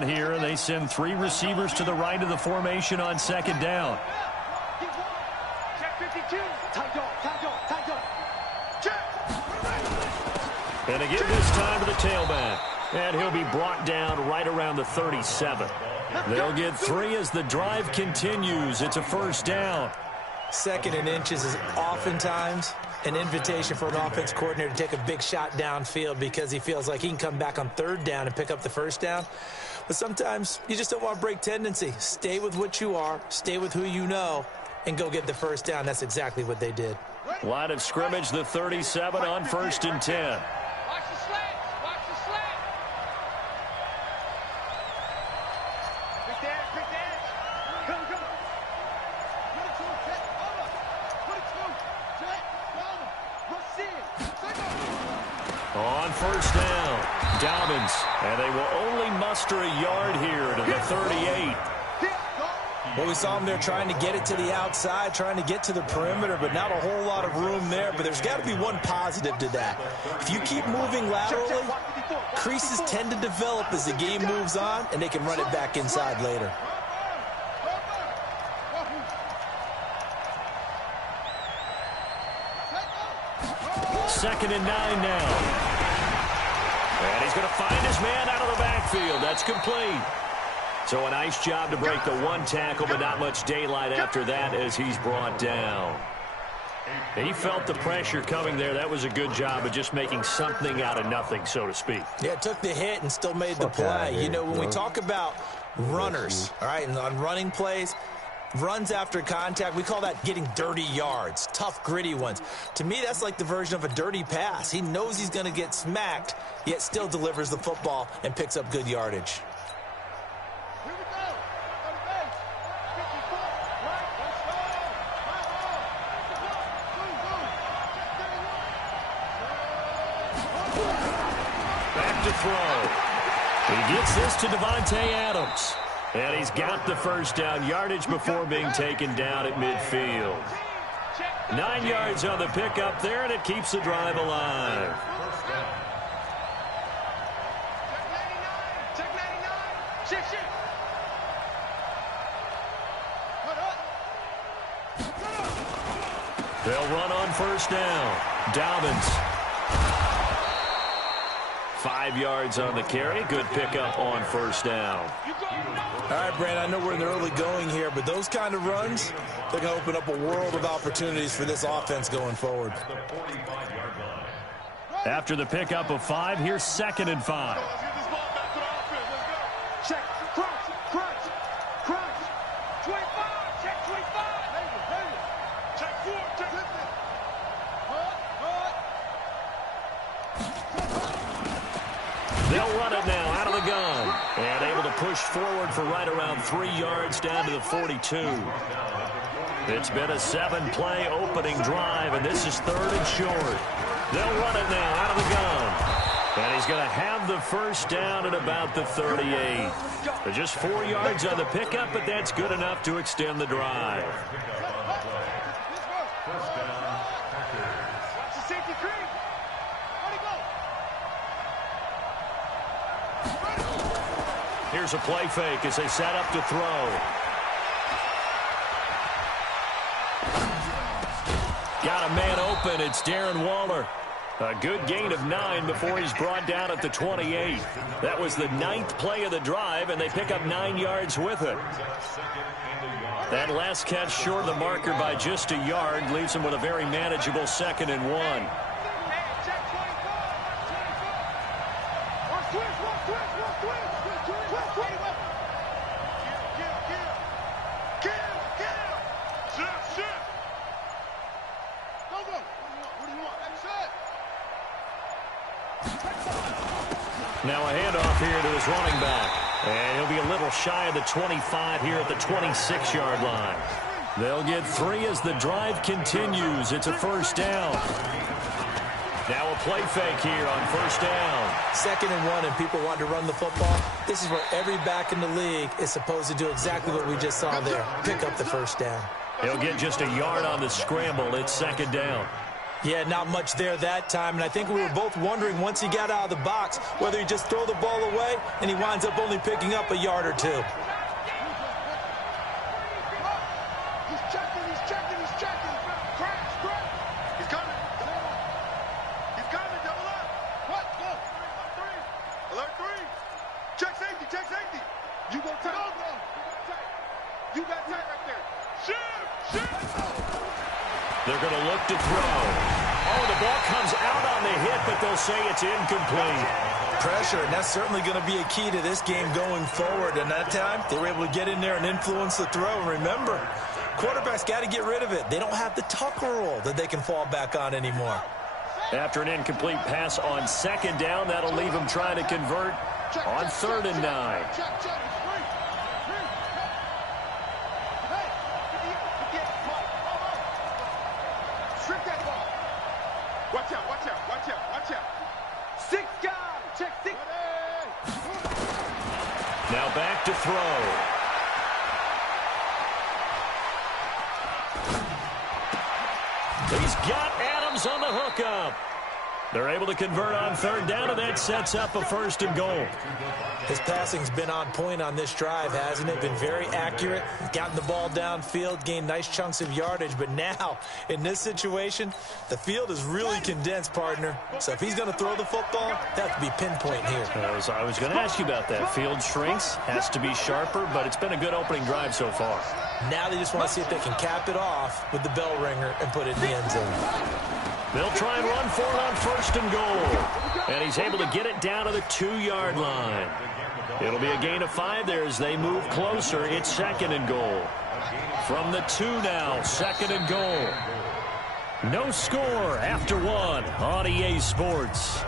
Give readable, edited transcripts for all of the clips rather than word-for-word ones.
down here, and they send 3 receivers to the right of the formation on second down. And again this time to the tailback. And he'll be brought down right around the 37. They'll get 3 as the drive continues. It's a first down. 2nd and inches is oftentimes an invitation for an offense coordinator to take a big shot downfield because he feels like he can come back on 3rd down and pick up the first down. But sometimes you just don't want to break tendency. Stay with what you are, stay with who you know, and go get the first down. That's exactly what they did. Line of scrimmage, the 37 on 1st and 10. On 1st down, Dobbins, and they will only muster a yard here to the 38. Well, we saw him there trying to get it to the outside, trying to get to the perimeter, but not a whole lot of room there. But there's got to be one positive to that. If you keep moving laterally, creases tend to develop as the game moves on, and they can run it back inside later. Second and 9 now. And he's going to find his man out of the backfield. That's complete. So a nice job to break the 1 tackle, but not much daylight after that as he's brought down. He felt the pressure coming there. That was a good job of just making something out of nothing, so to speak. Yeah, took the hit and still made the play. You know, when we talk about runners, all right, and on running plays, runs after contact, we call that getting dirty yards, tough, gritty ones. To me, that's like the version of a dirty pass. He knows he's going to get smacked, yet still delivers the football and picks up good yardage. Back to throw. He gets this to Devontae Adams. And he's got the first down yardage before being taken down at midfield. 9 yards on the pickup there, and it keeps the drive alive. They'll run on 1st down. Dobbins. 5 yards on the carry. Good pickup on 1st down. All right, Brandon, I know we're in the early going here, but those kind of runs, they're going to open up a world of opportunities for this offense going forward. After the pickup of 5, here's 2nd and 5. Check, crunch, 25, check 25. Check 4, check 50. They'll run it now out of the gun. And able to push forward for right around 3 yards down to the 42. It's been a 7-play opening drive, and this is 3rd and short. They'll run it now out of the gun. And he's going to have the first down at about the 38. Just 4 yards on the pickup, but that's good enough to extend the drive. Here's a play fake as they set up to throw. Got a man open. It's Darren Waller. A good gain of 9 before he's brought down at the 28. That was the 9th play of the drive, and they pick up 9 yards with it. That last catch short of the marker by just a yard leaves him with a very manageable 2nd and 1. Now a handoff here to his running back. And he'll be a little shy of the 25 here at the 26-yard line. They'll get 3 as the drive continues. It's a first down. Now a play fake here on 1st down. 2nd and 1, and people want to run the football. This is where every back in the league is supposed to do exactly what we just saw there. Pick up the first down. He'll get just a yard on the scramble. It's 2nd down. Yeah, not much there that time, and I think we were both wondering once he got out of the box whether he'd just throw the ball away and he winds up only picking up a yard or two. He's checking. Crash. He's coming. Double up. What? Go. Alert 3. Check safety. You go tight. You got tight right there. Shoot. They're going to look to throw. Oh, the ball comes out on the hit, but they'll say it's incomplete. Pressure, and that's certainly going to be a key to this game going forward. And that time, they were able to get in there and influence the throw. And remember, quarterbacks got to get rid of it. They don't have the tucker roll that they can fall back on anymore. After an incomplete pass on second down, that'll leave them trying to convert on 3rd and 9. Watch out. 6 guys. Check 6. Now back to throw. He's got Adams on the hookup. They're able to convert on 3rd down, and that sets up a 1st and goal. His passing's been on point on this drive, hasn't it? Been very accurate. Gotten the ball downfield, gained nice chunks of yardage. But now, in this situation, the field is really condensed, partner. So if he's going to throw the football, that has to be pinpoint here. I was going to ask you about that. Field shrinks, has to be sharper, but it's been a good opening drive so far. Now they just want to see if they can cap it off with the bell ringer and put it in the end zone. They'll try and run for it on 1st and goal. And he's able to get it down to the 2-yard line. It'll be a gain of 5 there as they move closer. It's 2nd and goal. From the 2 now, 2nd and goal. No score after 1 on EA Sports.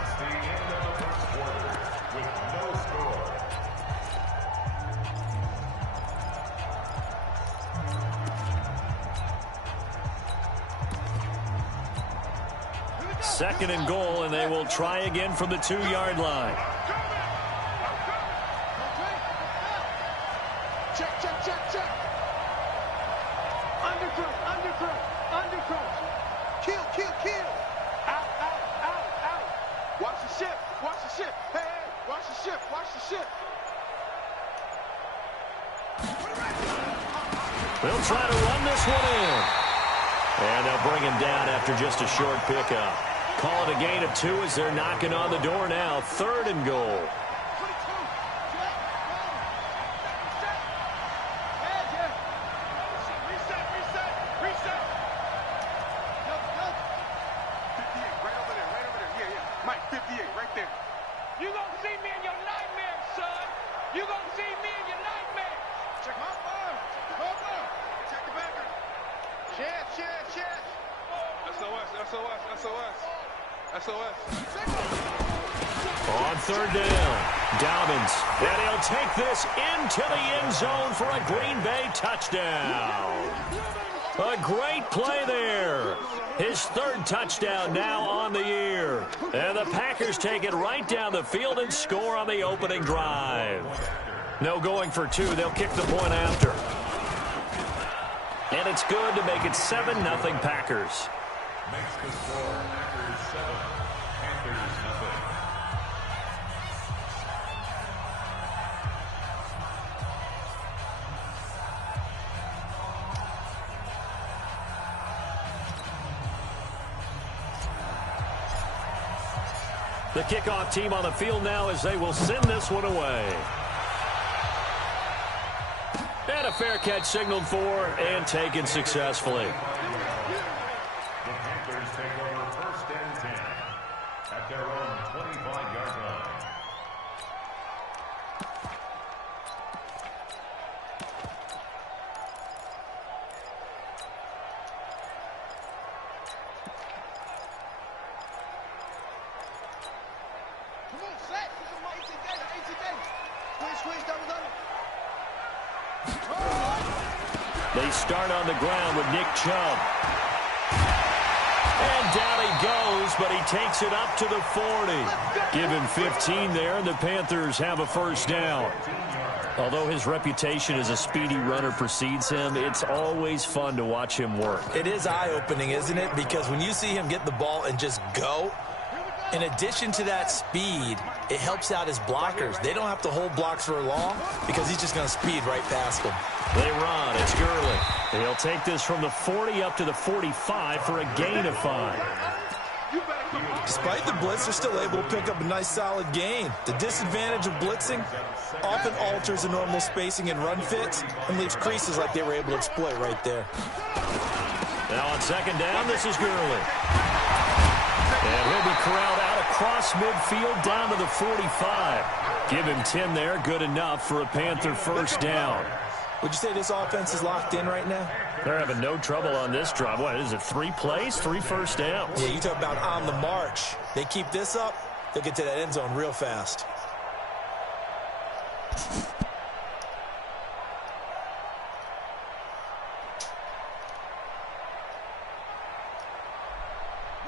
Second and goal, and they will try again from the 2-yard line. Check. Undercross. Kill. Out. Watch the ship. Hey, watch the ship. They'll try to run this one in. And they'll bring him down after just a short pickup. Call it a gain of 2 as they're knocking on the door now. 3rd and goal. Reset. Right over there. Yeah. Mike, 58, right there. You gonna see me in your nightmare, son. You gonna see me in your nightmare. Check my arm. Check the backer. Chance. SOS. On 3rd down, Dobbins. And he'll take this into the end zone for a Green Bay touchdown. A great play there. His 3rd touchdown now on the year. And the Packers take it right down the field and score on the opening drive. No going for 2. They'll kick the point after. And it's good to make it 7-0 Packers. Makes the score Packers 7, Panthers 0. The kickoff team on the field now as they will send this one away. And a fair catch signaled for and taken successfully. The Panthers take over 1st and 10 at their own 25-yard line. Come on, set. 18 Squeeze, double. They start on the ground with Nick Chubb. And down he goes, but he takes it up to the 40. Give him 15 there, and the Panthers have a 1st down. Although his reputation as a speedy runner precedes him, it's always fun to watch him work. It is eye-opening, isn't it? Because when you see him get the ball and just go, in addition to that speed, it helps out his blockers. They don't have to hold blocks for long because he's just going to speed right past them. They run. It's Gurley. He'll take this from the 40 up to the 45 for a gain of 5. Despite the blitz, they're still able to pick up a nice, solid gain. The disadvantage of blitzing often alters the normal spacing and run fits and leaves creases like they were able to exploit right there. Now on second down, this is Gurley. And he'll be corralled out across midfield down to the 45. Give him 10 there. Good enough for a Panther first down. Would you say this offense is locked in right now? They're having no trouble on this drive. What is it, 3 plays, 3 first downs? Yeah, you talk about on the march. They keep this up, they'll get to that end zone real fast.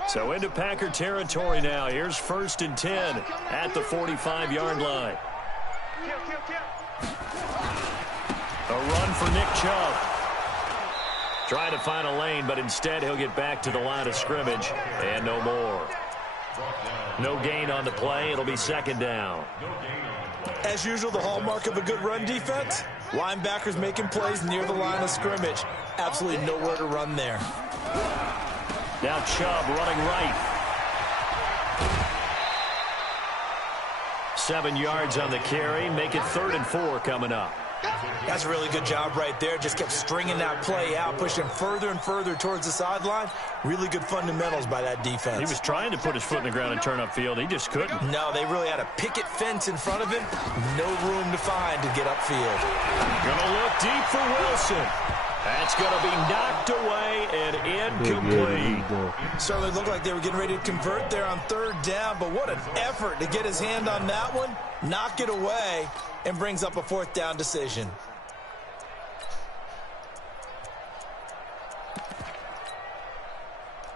So into Packer territory now. Here's 1st and 10 at the 45-yard line. A run for Nick Chubb. Trying to find a lane, but instead he'll get back to the line of scrimmage and no more. No gain on the play. It'll be 2nd down. As usual, the hallmark of a good run defense, linebackers making plays near the line of scrimmage. Absolutely nowhere to run there. Now Chubb running right. 7 yards on the carry. Make it 3rd and 4 coming up. That's a really good job right there. Just kept stringing that play out, pushing further and further towards the sideline. Really good fundamentals by that defense. He was trying to put his foot in the ground and turn upfield. He just couldn't. No, they really had a picket fence in front of him. No room to find to get upfield. Gonna look deep for Wilson. That's going to be knocked away and incomplete. Certainly looked like they were getting ready to convert there on 3rd down, but what an effort to get his hand on that one, knock it away, and brings up a 4th down decision.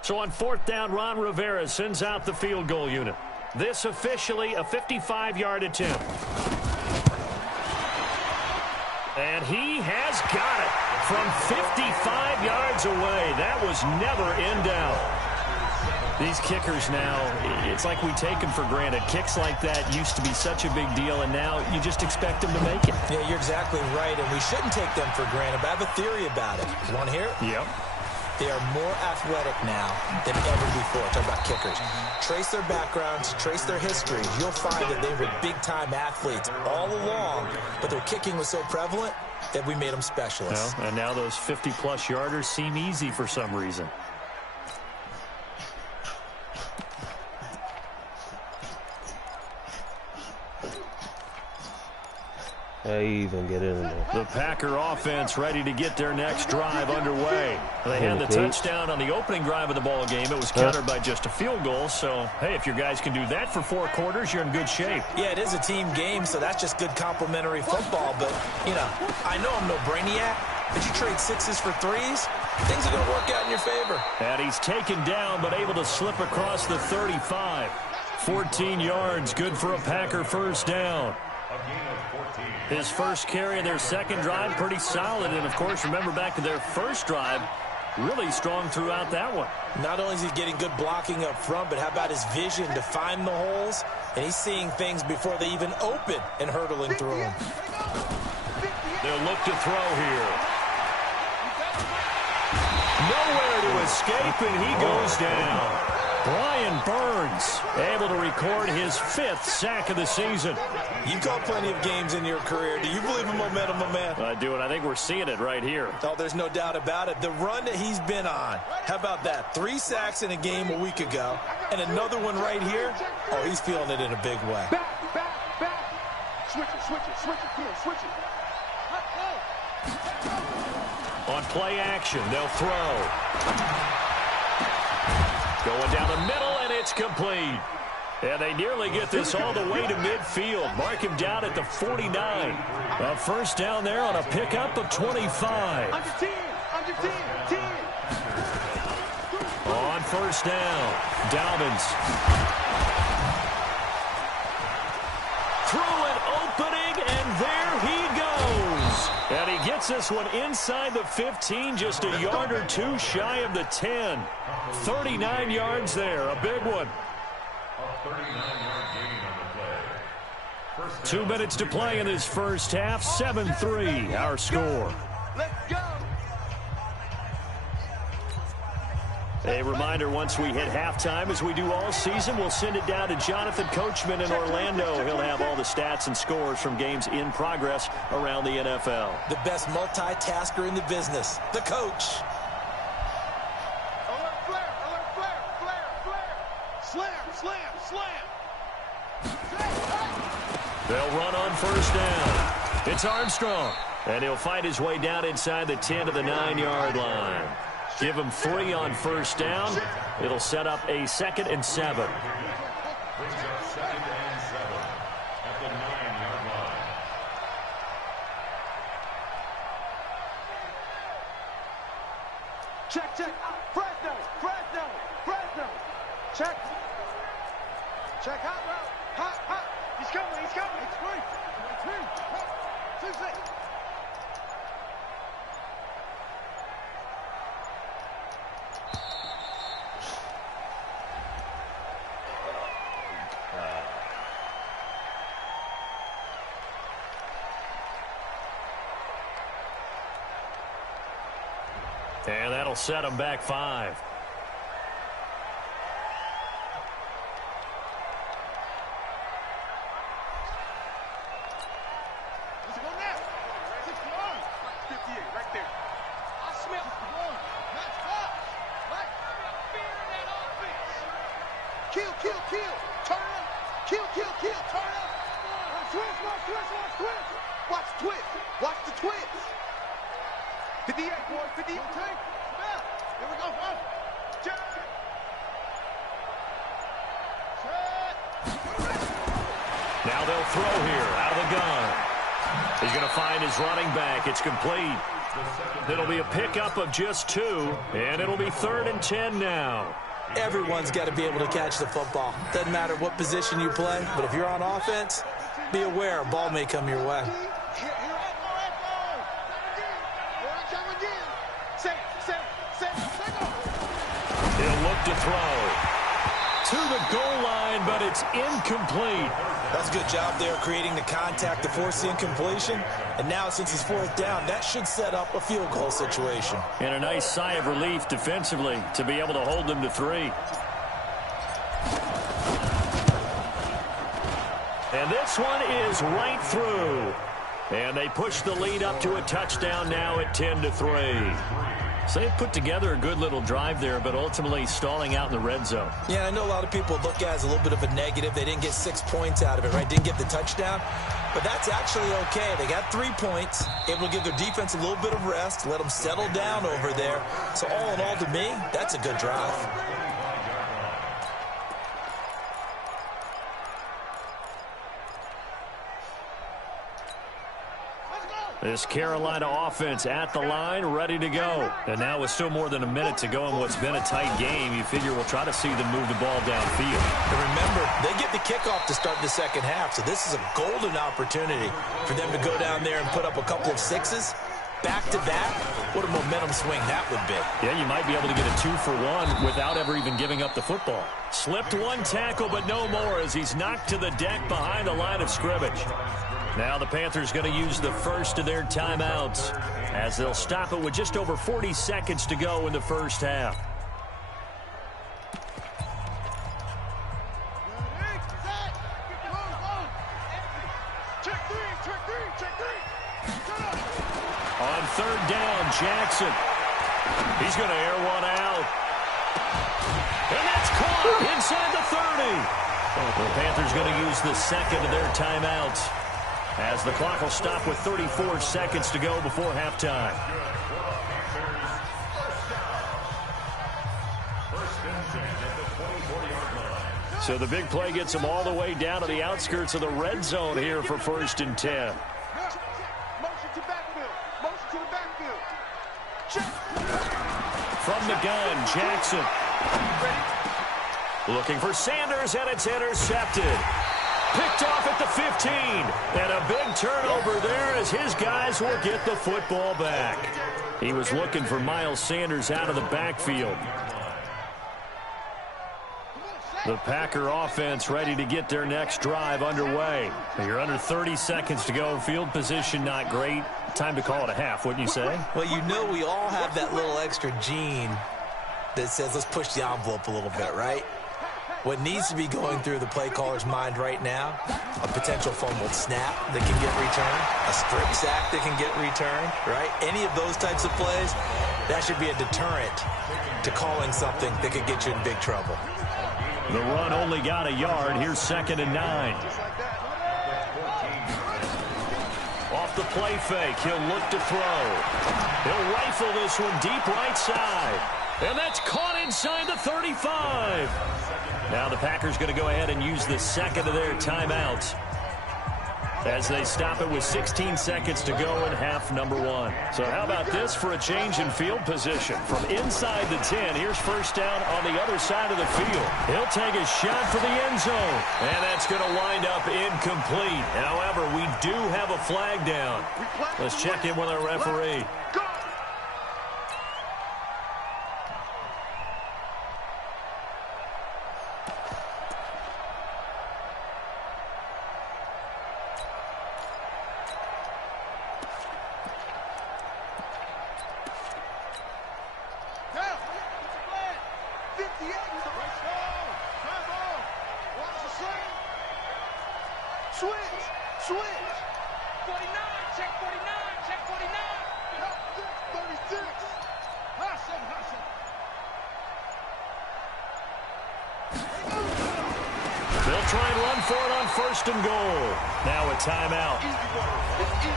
So on 4th down, Ron Rivera sends out the field goal unit. This officially a 55-yard attempt. And he has got it from 55 yards away. That was never in doubt. These kickers now, it's like we take them for granted. Kicks like that used to be such a big deal, and now you just expect them to make it. Yeah, you're exactly right, and we shouldn't take them for granted, but I have a theory about it. You want to hear it? Yep. They are more athletic now than ever before. Talk about kickers. Trace their backgrounds, trace their history. You'll find that they were big-time athletes all along, but their kicking was so prevalent that we made them specialists. Well, and now those 50-plus yarders seem easy for some reason. They even get in there. The Packer offense ready to get their next drive underway. They had the touchdown on the opening drive of the ball game. It was countered by just a field goal. So, hey, if your guys can do that for 4 quarters, you're in good shape. Yeah, it is a team game, so that's just good complimentary football. But, you know, I know I'm no brainiac, but you trade 6s for 3s, things are going to work out in your favor. And he's taken down, but able to slip across the 35. 14 yards, good for a Packer first down. His first carry of their second drive, pretty solid. And, of course, remember back to their first drive, really strong throughout that one. Not only is he getting good blocking up front, but how about his vision to find the holes? And he's seeing things before they even open and hurtling through them. They'll look to throw here. Nowhere to escape, and he goes down. Brian Burns able to record his 5th sack of the season. You've called plenty of games in your career. Do you believe in momentum, my man? I do, and I think we're seeing it right here. Oh, there's no doubt about it. The run that he's been on, how about that? 3 sacks in a game a week ago, and another one right here. Oh, he's feeling it in a big way. Back. Switch it. Come on, switch it. On play action, they'll throw. Going down the middle, and it's complete. And they nearly get this all the way to midfield. Mark him down at the 49. A first down there on a pickup of 25. Under 10. On first down, Dobbins. Through an opening, and there he goes. gets this one inside the 15, just a yard or two shy of the 10. 39 yards there, a big one. A 39-yard gain on the play. 2 minutes to play in this first half. 7-3, our score. Let's go. A reminder, once we hit halftime, as we do all season, we'll send it down to Jonathan Coachman in Orlando. He'll have all the stats and scores from games in progress around the NFL. The best multitasker in the business, the coach. Alert flare, alert flare, flare, flare. Slam, slam, slam. They'll run on first down. It's Armstrong, and he'll fight his way down inside the 10 to the 9-yard line. Give him 3 on first down. It'll set up a 2nd and 7. Brings up 2nd and 7 at the 9-yard line. Check, check. Fresno, Fresno, Fresno. Check. Check, hot route. Hot, hot. He's coming, he's coming. It's free. It's free. 2 6. And that'll set him back 5. Let's go now. 61. 58, right there. I smell 61. That's hot. Right. Fear in that offense. Kill, kill, kill. Turn up. Kill, kill, kill. Turn up. Watch twist, watch twist, watch twist. Watch twist. Watch the twist. 58, boys. 58. Okay. Smell. Here we go, huh? Check. Now they'll throw here out of the gun. He's going to find his running back. It's complete. It'll be a pickup of just 2, and it'll be 3rd and 10 now. Everyone's got to be able to catch the football. Doesn't matter what position you play, but if you're on offense, be aware a ball may come your way. He'll look to throw to the goal line, but it's incomplete. That's a good job there creating the contact to force the incompletion. And now, since it's 4th down, that should set up a field goal situation. And a nice sigh of relief defensively to be able to hold them to 3. And this one is right through. And they push the lead up to a touchdown now at 10-3. So they put together a good little drive there, but ultimately stalling out in the red zone. Yeah, I know a lot of people look at it as a little bit of a negative. They didn't get 6 points out of it, right? Didn't get the touchdown. But that's actually okay. They got 3 points, able to give their defense a little bit of rest, let them settle down over there. So all in all, to me, that's a good drive. This Carolina offense at the line, ready to go. And now with still more than a minute to go in what's been a tight game, you figure we'll try to see them move the ball downfield. And remember, they get the kickoff to start the second half, so this is a golden opportunity for them to go down there and put up a couple of 6s. Back-to-back, what a momentum swing that would be. Yeah, you might be able to get a 2-for-1 without ever even giving up the football. Slipped 1 tackle, but no more as he's knocked to the deck behind the line of scrimmage. Now the Panthers going to use the first of their timeouts as they'll stop it with just over 40 seconds to go in the first half. On 3rd down, Jackson. He's going to air one out. And that's caught inside the 30. The Panthers going to use the second of their timeouts as the clock will stop with 34 seconds to go before halftime. So the big play gets them all the way down to the outskirts of the red zone here for 1st and 10. Motion to backfield. Motion to the backfield. Check. From the gun, Jackson. Looking for Sanders, and it's intercepted. Picked off at the 15. And a big turnover there as his guys will get the football back. He was looking for Miles Sanders out of the backfield. The Packer offense ready to get their next drive underway. You're under 30 seconds to go. Field position not great. Time to call it a half, wouldn't you say? Well, you know we all have that little extra gene that says let's push the envelope a little bit, right? What needs to be going through the play caller's mind right now, a potential fumbled snap that can get returned, a strip sack that can get returned, right? Any of those types of plays, that should be a deterrent to calling something that could get you in big trouble. The run only got a yard. Here's 2nd and 9. Off the play fake, he'll look to throw. He'll rifle this one deep right side. And that's caught inside the 35. Now the Packers going to go ahead and use the second of their timeouts as they stop it with 16 seconds to go in half number 1. So how about this for a change in field position? From inside the 10, here's first down on the other side of the field. He'll take a shot for the end zone. And that's going to wind up incomplete. However, we do have a flag down. Let's check in with our referee. And goal. Now a timeout.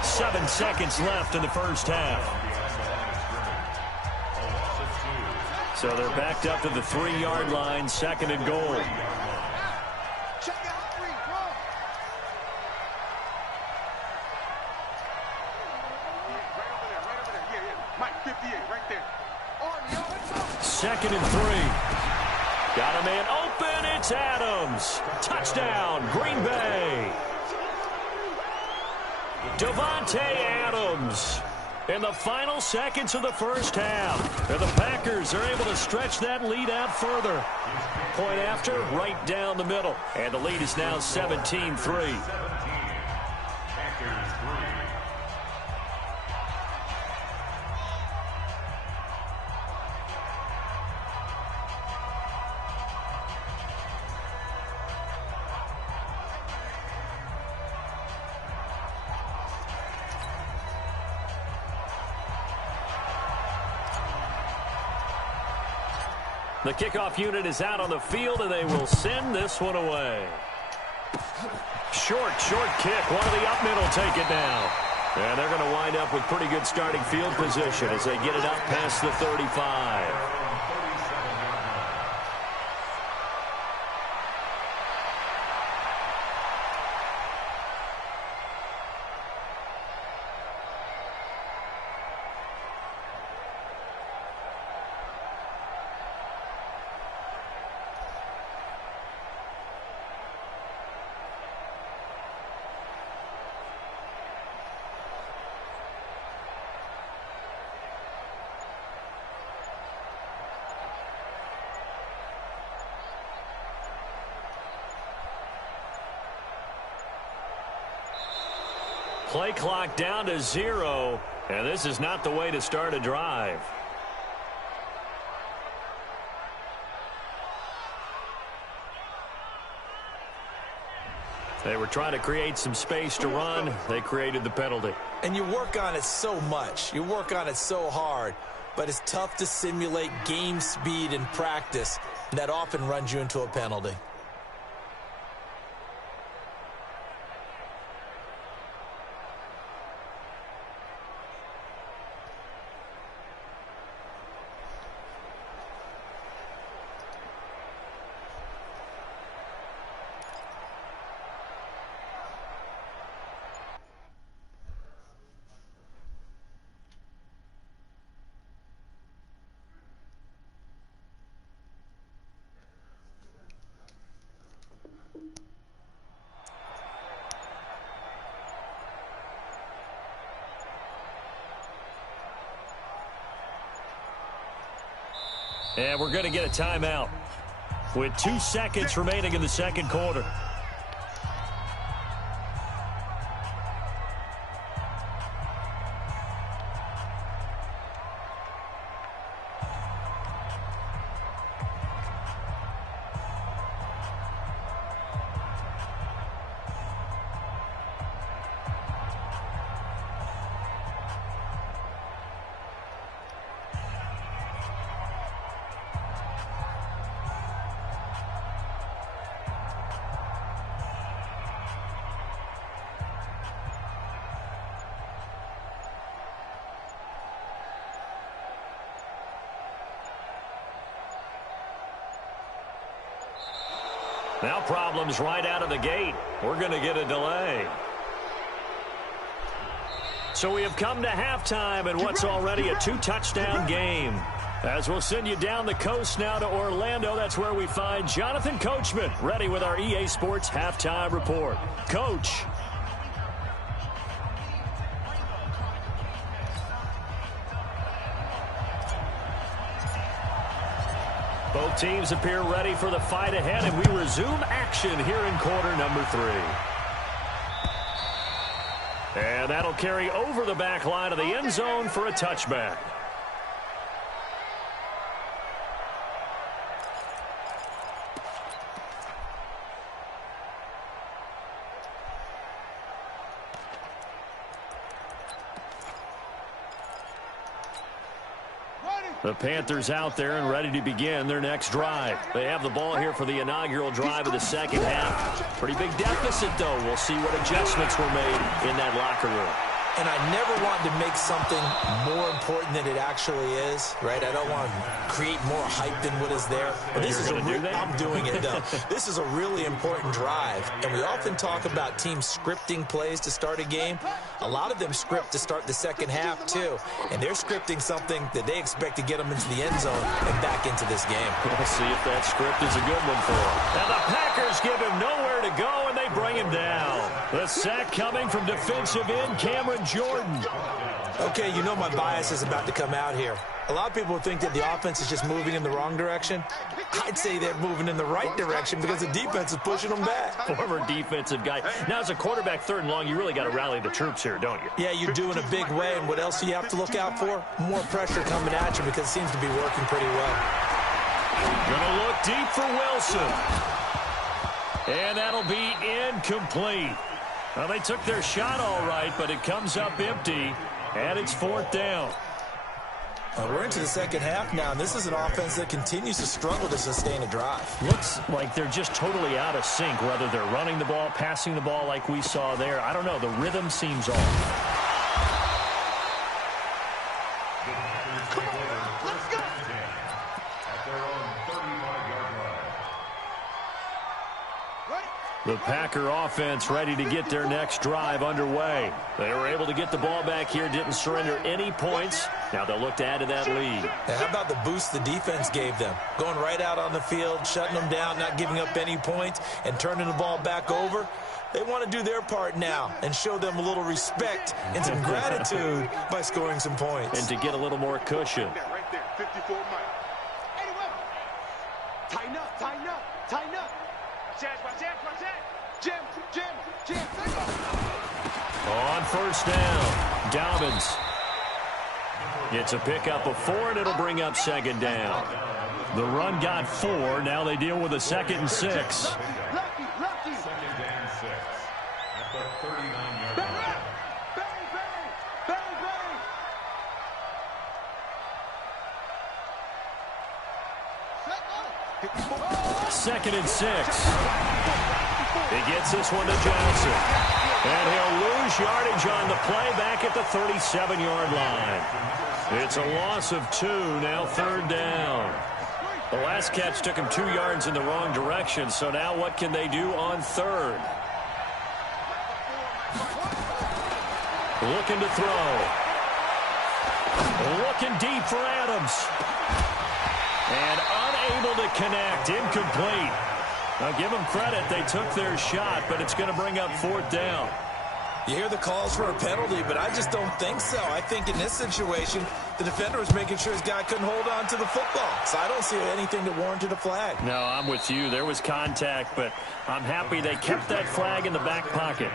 7 seconds left in the first half. So they're backed up to the 3-yard line, 2nd and goal. Mike 58 right there. 2nd and 3. Got a man open. It's Adams. Touchdown, Green Bay. Devontae Adams in the final seconds of the first half. And the Packers are able to stretch that lead out further. Point after, right down the middle. And the lead is now 17-3. The kickoff unit is out on the field, and they will send this one away. Short kick. One of the up mid will take it now. And they're going to wind up with pretty good starting field position as they get it up past the 35. Play clock down to 0, and this is not the way to start a drive. They were trying to create some space to run. They created the penalty. And you work on it so much. You work on it so hard. But it's tough to simulate game speed in practice. And that often runs you into a penalty. And we're going to get a timeout with 2 seconds remaining in the second quarter. Now problems right out of the gate. We're going to get a delay. So we have come to halftime in what's already a 2-touchdown game. As we'll send you down the coast now to Orlando, that's where we find Jonathan Coachman, ready with our EA Sports Halftime Report. Coach. Both teams appear ready for the fight ahead, and we resume action here in quarter number 3. And that'll carry over the back line of the end zone for a touchback. The Panthers out there and ready to begin their next drive. They have the ball here for the inaugural drive of the second half. Pretty big deficit, though. We'll see what adjustments were made in that locker room. And I never want to make something more important than it actually is, right? I don't want to create more hype than what is there. But this is I'm doing it, though. This is a really important drive. And we often talk about teams scripting plays to start a game. A lot of them script to start the second half, too. And they're scripting something that they expect to get them into the end zone and back into this game. We'll see if that script is a good one for them. Now the Packers give him nowhere to go, and they bring him down. The sack coming from defensive end Cameron Jordan. Okay, you know my bias is about to come out here. A lot of people think that the offense is just moving in the wrong direction. I'd say they're moving in the right direction because the defense is pushing them back. Former defensive guy. Now, as a quarterback, 3rd and long, you really got to rally the troops here, don't you? Yeah, you're doing a big way, and what else do you have to look out for? More pressure coming at you because it seems to be working pretty well. Gonna look deep for Wilson. And that'll be incomplete. Well, they took their shot all right, but it comes up empty, and it's 4th down. We're into the second half now, and this is an offense that continues to struggle to sustain a drive. Looks like they're just totally out of sync, whether they're running the ball, passing the ball like we saw there. I don't know. The rhythm seems off. The Packer offense ready to get their next drive underway. They were able to get the ball back here, didn't surrender any points. Now they'll look to add to that lead. Now, how about the boost the defense gave them? Going right out on the field, shutting them down, not giving up any points, and turning the ball back over. They want to do their part now and show them a little respect and some gratitude by scoring some points. And to get a little more cushion. Right there, 54 miles. Tighten up, tighten up, tighten up. Watch that. Jim. On 1st down, Dobbins. It's a pickup of 4, and it'll bring up 2nd down. The run got 4. Now they deal with a 2nd and 6. Lucky. 2nd and 6 at the 39-yard line. Bang. 2nd and 6. He gets this one to Johnson. And he'll lose yardage on the play back at the 37-yard line. It's a loss of 2, now 3rd down. The last catch took him 2 yards in the wrong direction, so now what can they do on 3rd? Looking to throw. Looking deep for Adams. And unable to connect, incomplete. Now, give them credit. They took their shot, but it's going to bring up 4th down. You hear the calls for a penalty, but I just don't think so. I think in this situation, the defender was making sure his guy couldn't hold on to the football. So I don't see anything that warranted a flag. No, I'm with you. There was contact, but I'm happy they kept that flag in the back pocket.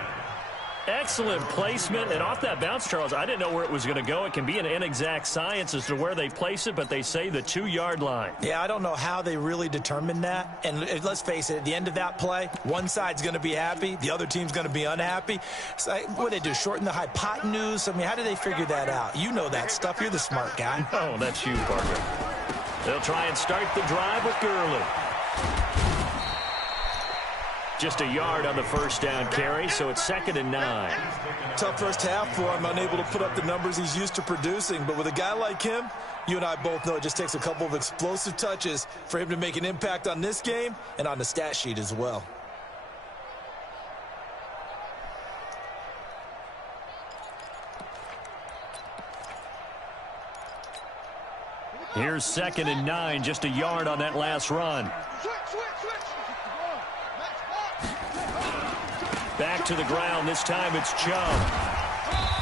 Excellent placement, and off that bounce, Charles, I didn't know where it was going to go. It can be an inexact science as to where they place it, but they say the 2-yard line. Yeah, I don't know how they really determined that. And let's face it, at the end of that play, one side's going to be happy, the other team's going to be unhappy. So what do they do, shorten the hypotenuse? I mean, how do they figure that out? You know that stuff. You're the smart guy. Oh, that's you, Parker. They'll try and start the drive with Gurley. Just a yard on the first down carry, so it's 2nd and 9. Tough first half for him, unable to put up the numbers he's used to producing. But with a guy like him, you and I both know it just takes a couple of explosive touches for him to make an impact on this game and on the stat sheet as well. Here's 2nd and 9, just a yard on that last run. Back to the ground. This time it's Chubb.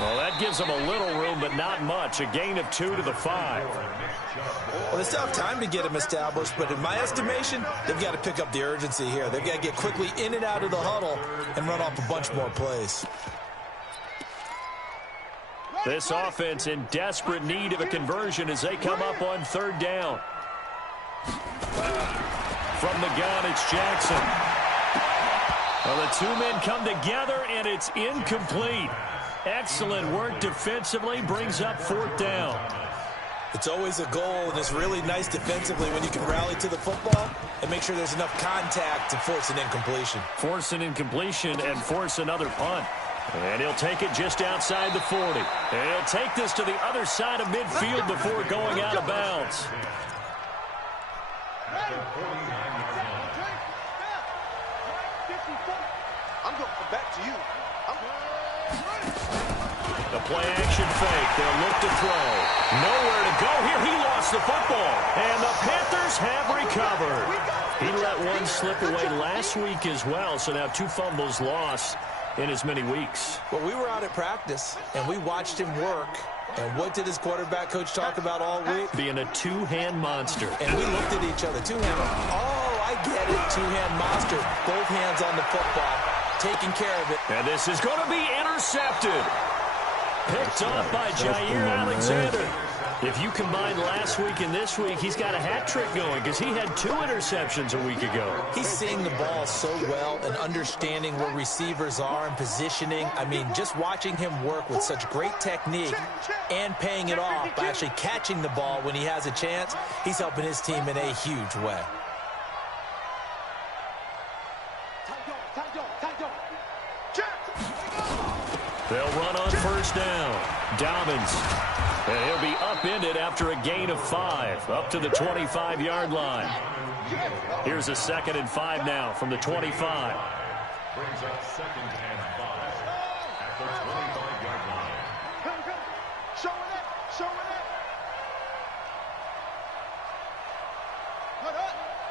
Well, that gives them a little room, but not much. A gain of 2 to the 5. Well, they still have time to get him established, but in my estimation, they've got to pick up the urgency here. They've got to get quickly in and out of the huddle and run off a bunch more plays. This offense in desperate need of a conversion as they come up on 3rd down. From the gun, it's Jackson. Well, the two men come together, and it's incomplete. Excellent work defensively, brings up 4th down. It's always a goal, and it's really nice defensively when you can rally to the football and make sure there's enough contact to force an incompletion. Force an incompletion and force another punt. And he'll take it just outside the 40. And he'll take this to the other side of midfield before going out of bounds. I'm going to come back to you. The play-action fake. They'll look to throw. Nowhere to go here. He lost the football. And the Panthers have recovered. He let one slip away last week as well, so now 2 fumbles lost in as many weeks. Well, we were out at practice, and we watched him work. And what did his quarterback coach talk about all week? Being a 2-hand monster. And we looked at each other. 2-hand. Oh, I get it. 2-hand monster. Both hands on the football. Taking care of it. And this is going to be intercepted. Picked off by Jair Alexander. If you combine last week and this week, he's got a hat trick going because he had 2 interceptions a week ago. He's seeing the ball so well and understanding where receivers are and positioning. I mean, just watching him work with such great technique and paying it off by actually catching the ball when he has a chance, he's helping his team in a huge way. They'll run on 1st down. Dobbins. And he'll be upended after a gain of 5, up to the 25-yard line. Here's a 2nd and 5 now from the 25. Brings up 2nd and 5 at the 25-yard line. Show it.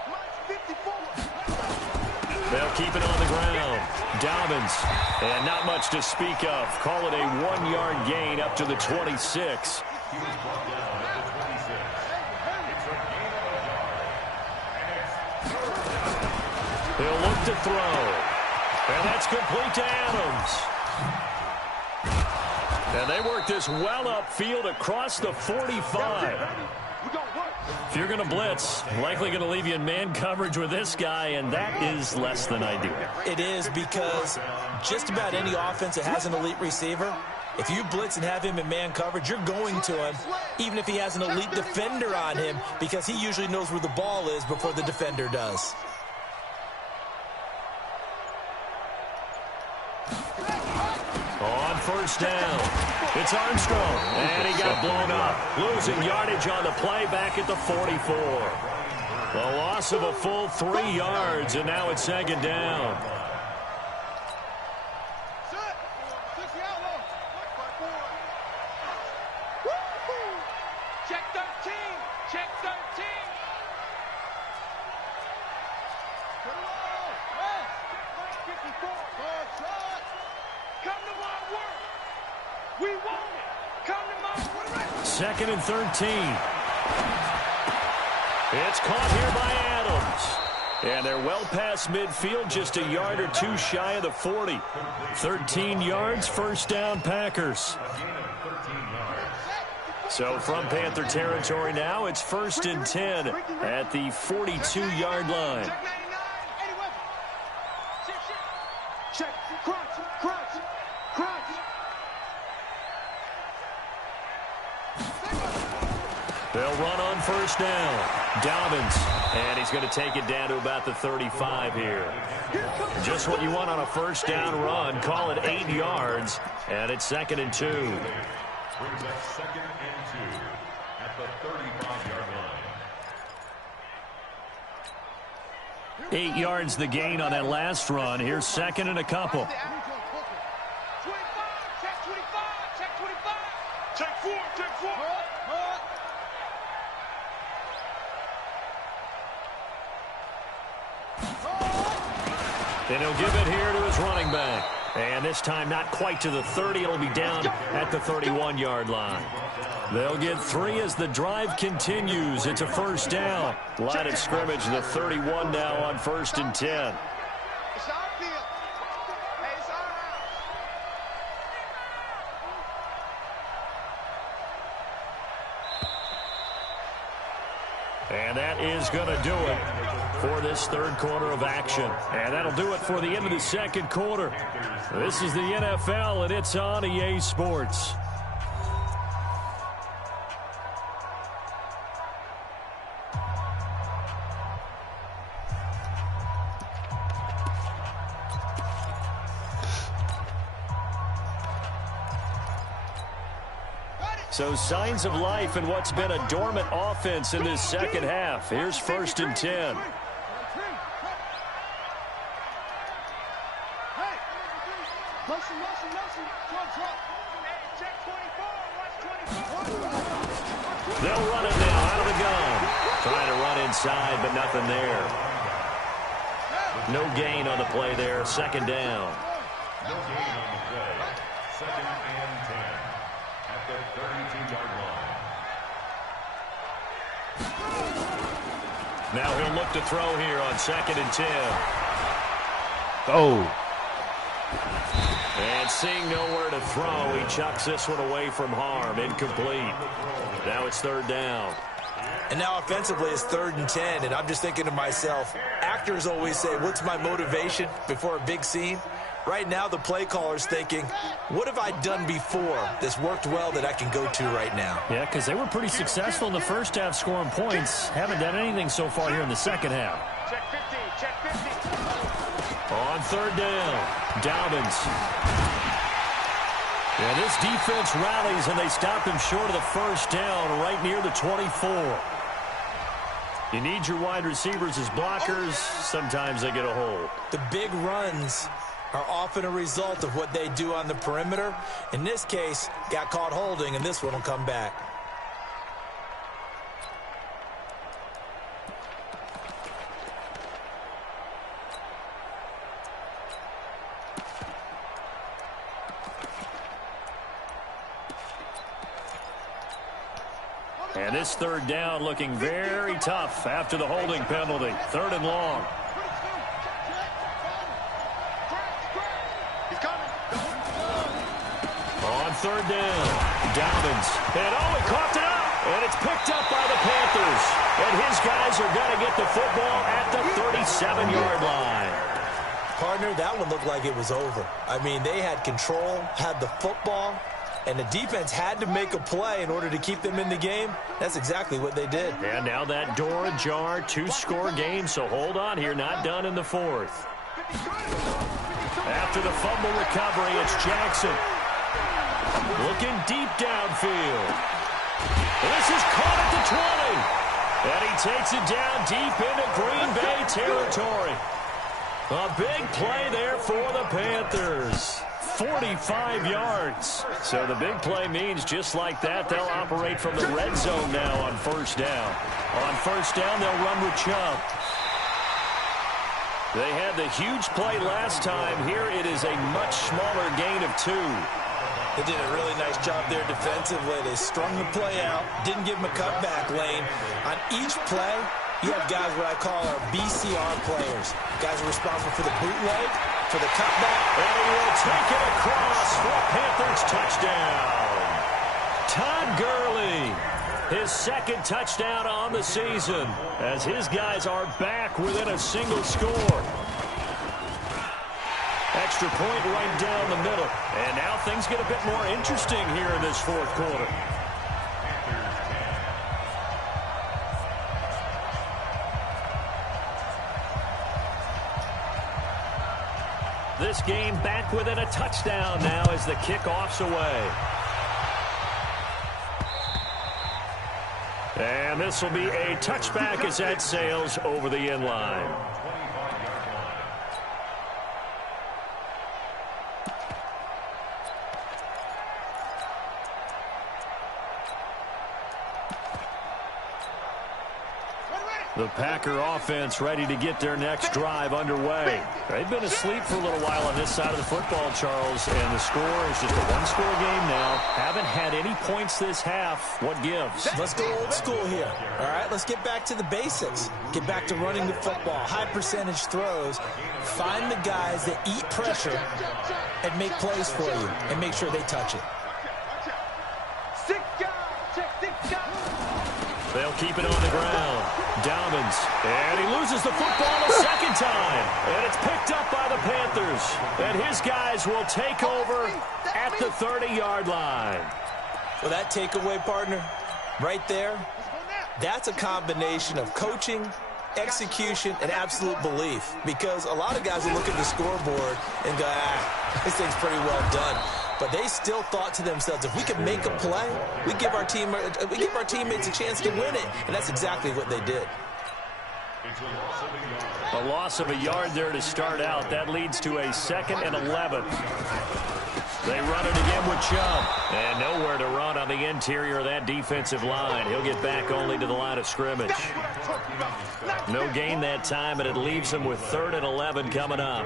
Mine's 54. They'll keep it on the ground. Dobbins. And not much to speak of. Call it a 1-yard gain up to the 26. He was brought down at the 26. It's a gain of a yard. And it's 3rd down. He'll look to throw. And that's complete to Adams. And they work this well upfield across the 45. If you're going to blitz, likely going to leave you in man coverage with this guy, and that is less than ideal. It is because just about any offense that has an elite receiver, if you blitz and have him in man coverage, you're going to him, even if he has an elite defender on him, because he usually knows where the ball is before the defender does. On 1st down, it's Armstrong, and he got blown up, losing yardage on the play back at the 44. A loss of a full 3 yards, and now it's 2nd down. Check 13. Check 13. Come to my work. We want it. Come to my work. 2nd and 13. It's caught here by Adams. And they're well past midfield, just a yard or two shy of the 40. 13 yards, first down, Packers. So from Panther territory now, it's 1st and 10 at the 42-yard line. Check 99. Eddie Weber. Check. Crunch. They'll run on first down. Dobbins, and he's going to take it down to about the 35 here. Just what you want on a first down run. Call it 8 yards, and it's 2nd and 2. Brings up 2nd and 2 at the 35-yard line. 8 yards the gain on that last run. Here's 2nd and a couple. 25. Check 25. Check 25. Check 4. Check 4. And he'll give it here to his running back. And this time not quite to the 30. It'll be down at the 31-yard line. They'll get 3 as the drive continues. It's a first down. Line of scrimmage, the 31 now on 1st and 10. It's our field. Hey, it's our house. And that is going to do it for this third quarter of action. And that'll do it for the end of the second quarter. This is the NFL, and it's on EA Sports. So signs of life in what's been a dormant offense in this second half. Here's 1st and 10. They'll run it now out of the gun. Trying to run inside, but nothing there. No gain on the play there. 2nd down. No gain on the play. 2nd and 10 at the 32-yard line. Now he'll look to throw here on 2nd and 10. Oh. And seeing nowhere to throw, he chucks this one away from harm. Incomplete. Now it's 3rd down. And now offensively it's 3rd and 10, and I'm just thinking to myself, actors always say, what's my motivation before a big scene? Right now the play caller's thinking, what have I done before that's worked well that I can go to right now? Yeah, because they were pretty successful in the first half scoring points. Haven't done anything so far here in the second half. Check 15. Check 15. On 3rd down, Dobbins. Yeah, this defense rallies, and they stop him short of the first down right near the 24. You need your wide receivers as blockers. Sometimes they get a hold. The big runs are often a result of what they do on the perimeter. In this case, got caught holding, and this one will come back. And this 3rd down looking very tough after the holding penalty. 3rd and long. On 3rd down, Dobbins. And he coughed it up. And it's picked up by the Panthers. And his guys are going to get the football at the 37-yard line. Partner, that one looked like it was over. I mean, they had control, had the football, and the defense had to make a play in order to keep them in the game. That's exactly what they did. And now that door ajar, 2-score game, so hold on here, not done in the 4th. After the fumble recovery, it's Jackson. Looking deep downfield. This is caught at the 20. And he takes it down deep into Green Bay territory. A big play there for the Panthers. 45 yards. So the big play means just like that, they'll operate from the red zone now on 1st down. On 1st down, they'll run with Chubb. They had the huge play last time. Here it is a much smaller gain of 2. They did a really nice job there defensively. They strung the play out, didn't give him a cutback lane. On each play, you have guys what I call our BCR players. Guys are responsible for the bootleg, for the cutback. And he will take it across for a Panthers touchdown. Todd Gurley, his second touchdown on the season, as his guys are back within a single score. Extra point right down the middle. And now things get a bit more interesting here in this fourth quarter. This game back within a touchdown now as the kickoff's away. And this will be a touchback as that sails over the end line. The Packer offense ready to get their next drive underway. They've been asleep for a little while on this side of the football, Charles, and the score is just a one-score game now. Haven't had any points this half. What gives? Let's go old school here. All right, let's get back to the basics. Get back to running the football, high percentage throws. Find the guys that eat pressure and make plays for you and make sure they touch it. They'll keep it on the ground. Dobbins, and he loses the football a second time. And it's picked up by the Panthers. And his guys will take over at the 30-yard line. Well, that takeaway, partner, right there, that's a combination of coaching, execution, and absolute belief. Because a lot of guys will look at the scoreboard and go, this thing's pretty well done. But they still thought to themselves, if we can make a play, we give our teammates a chance to win it. And that's exactly what they did. A loss of a yard there to start out. That leads to a 2nd and 11. They run it again with Chubb. And nowhere to run on the interior of that defensive line. He'll get back only to the line of scrimmage. No gain that time, and it leaves him with 3rd and 11 coming up.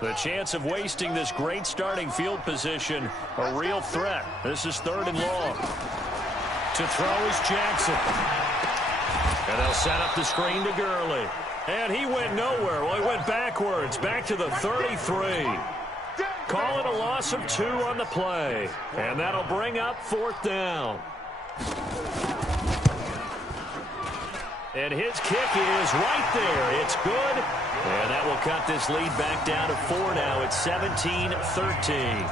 The chance of wasting this great starting field position, a real threat. This is 3rd and long. To throw is Jackson. And they'll set up the screen to Gurley. And he went nowhere. Well, he went backwards, back to the 33. Call it a loss of 2 on the play. And that'll bring up 4th down. And his kick is right there. It's good. And that will cut this lead back down to 4 now. It's 17-13.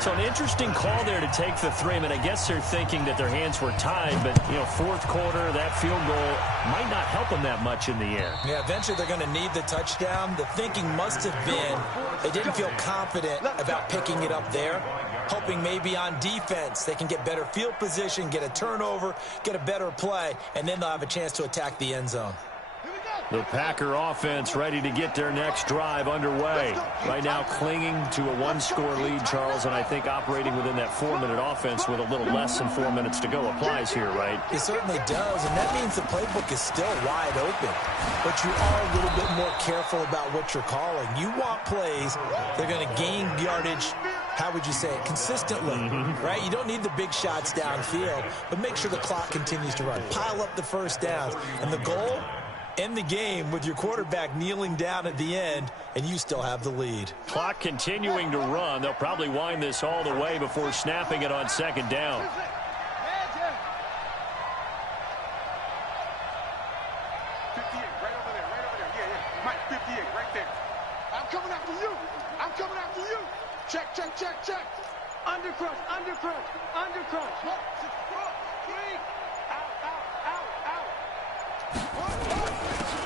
So an interesting call there to take the 3. I mean, I guess they're thinking that their hands were tied, but, you know, fourth quarter, that field goal might not help them that much in the end. Yeah, eventually they're going to need the touchdown. The thinking must have been they didn't feel confident about picking it up there, hoping maybe on defense they can get better field position, get a turnover, get a better play, and then they'll have a chance to attack the end zone. The Packer offense ready to get their next drive underway. Right now clinging to a 1-score lead, Charles, and I think operating within that 4-minute offense with a little less than 4 minutes to go applies here, right? It certainly does, and that means the playbook is still wide open. But you are a little bit more careful about what you're calling. You want plays that are going to gain yardage, how would you say it, consistently, right? You don't need the big shots downfield, but make sure the clock continues to run. Pile up the first downs, and the goal, end the game with your quarterback kneeling down at the end, and you still have the lead. Clock continuing to run. They'll probably wind this all the way before snapping it on 2nd down. Check, check, check, check. Undercrush, undercrush, undercrush. 1, 2, 3. Out.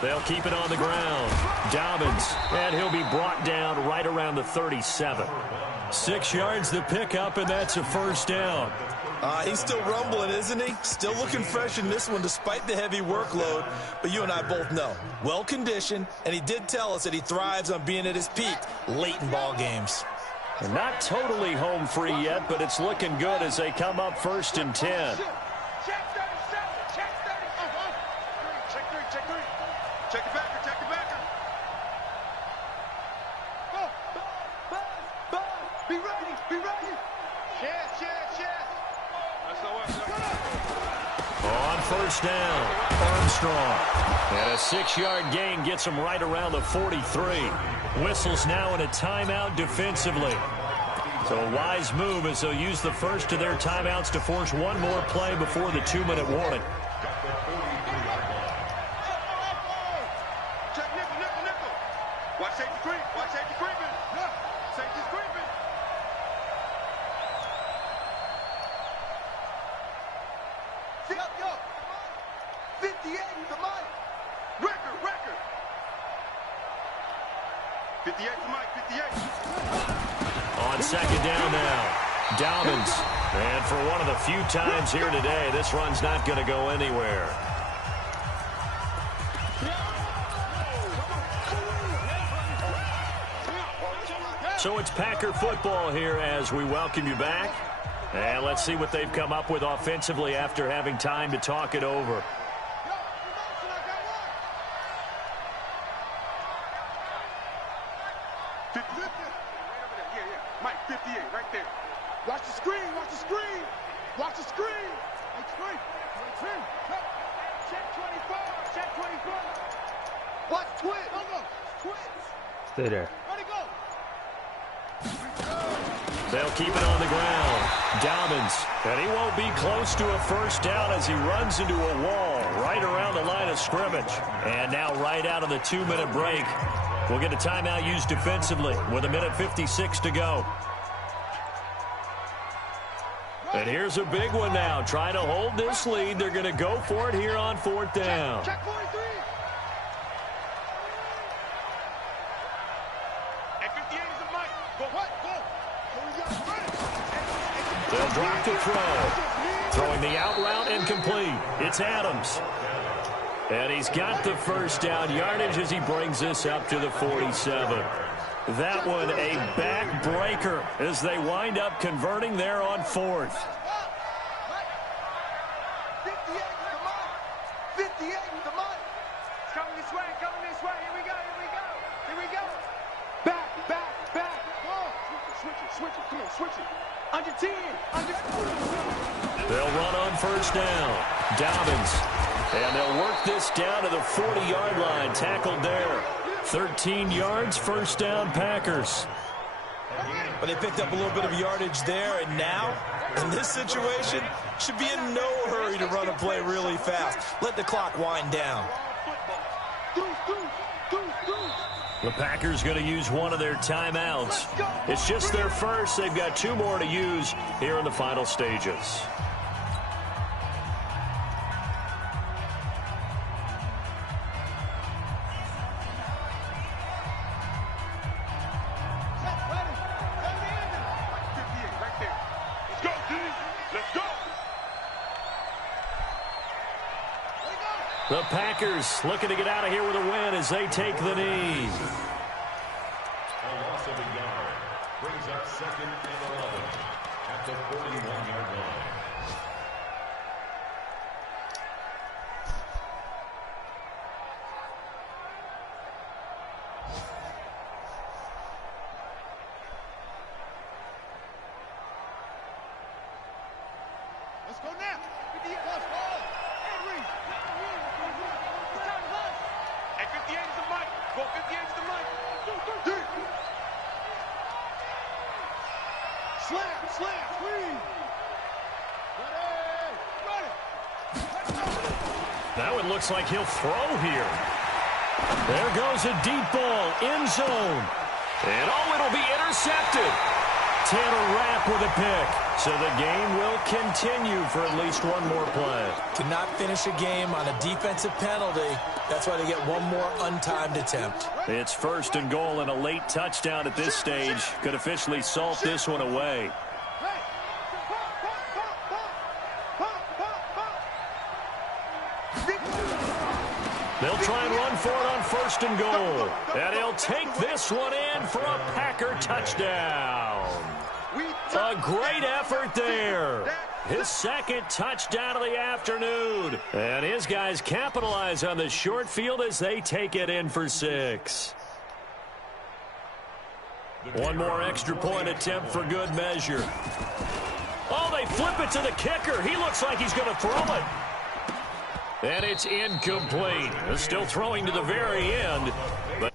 They'll keep it on the ground. Dobbins, and he'll be brought down right around the 37. 6 yards the pickup, and that's a 1st down. He's still rumbling, isn't he? Still looking fresh in this one despite the heavy workload. But you and I both know, well-conditioned, and he did tell us that he thrives on being at his peak late in ball games. And not totally home free yet, but it's looking good as they come up 1st and 10. Check it back. Check it back. Go. Be ready. Be ready. Yes. That's no way. On first down, Armstrong. And a 6-yard gain gets him right around the 43. Whistles now in a timeout defensively. So a wise move as they'll use the first of their timeouts to force one more play before the 2-minute warning. Check nickel. Watch safety creep. Watch safety creeping. Safety's creeping. Yo. 58, come on. Record. 58 to Mike, 58. On second down now, Dalvins. And for one of the few times here today, this run's not going to go anywhere. So it's Packer football here as we welcome you back. And let's see what they've come up with offensively after having time to talk it over. Mike, 58, right there. Watch the screen. Check 24. Watch twitch. Stay there. Ready, go. They'll keep it on the ground. Dalvins. And he won't be close to a first down as he runs into a wall right around the line of scrimmage. And now right out of the 2-minute break, we'll get a timeout used defensively with 1:56 to go. And here's a big one now. Trying to hold this lead. They're going to go for it here on 4th down. Check 43. And 58 is a Mike. Go. They'll drop to throw. Throwing the out route incomplete. It's Adams. And he's got the first down yardage as he brings this up to the 47. That one a backbreaker as they wind up converting there on 4th. 58 is a Mike. It's coming this way. Here we go. Back. Switch it. Come on, switch it. Under 10. They'll run on first down. Dalvins. And they'll work this down to the 40-yard line. Tackled there. 13 yards, first down, Packers. But they picked up a little bit of yardage there, and now, in this situation, should be in no hurry to run a play really fast. Let the clock wind down. The Packers going to use one of their timeouts. It's just their first. They've got 2 more to use here in the final stages. The Packers looking to get out of here with a win as they take the knee. A loss of a yard brings up 2nd and 11 at the 41-yard line. Let's go now. 58. Let's go. And 58 is the Mike. Go 58 is the Mike. Slam. Clean. Ready. That one looks like he'll throw here. There goes a deep ball, end zone. And it'll be intercepted. Tanner Rapp with a pick. So the game will continue for at least one more play. Cannot finish a game on a defensive penalty. That's why they get one more untimed attempt. It's 1st and goal, and a late touchdown at this stage could officially salt this one away. They'll try and run for it on 1st and goal. And he'll take this one in for a Packer touchdown. We A great effort there. His second touchdown of the afternoon. And his guys capitalize on the short field as they take it in for 6. One more extra point attempt for good measure. Oh, they flip it to the kicker. He looks like he's going to throw it. And it's incomplete. Still throwing to the very end. But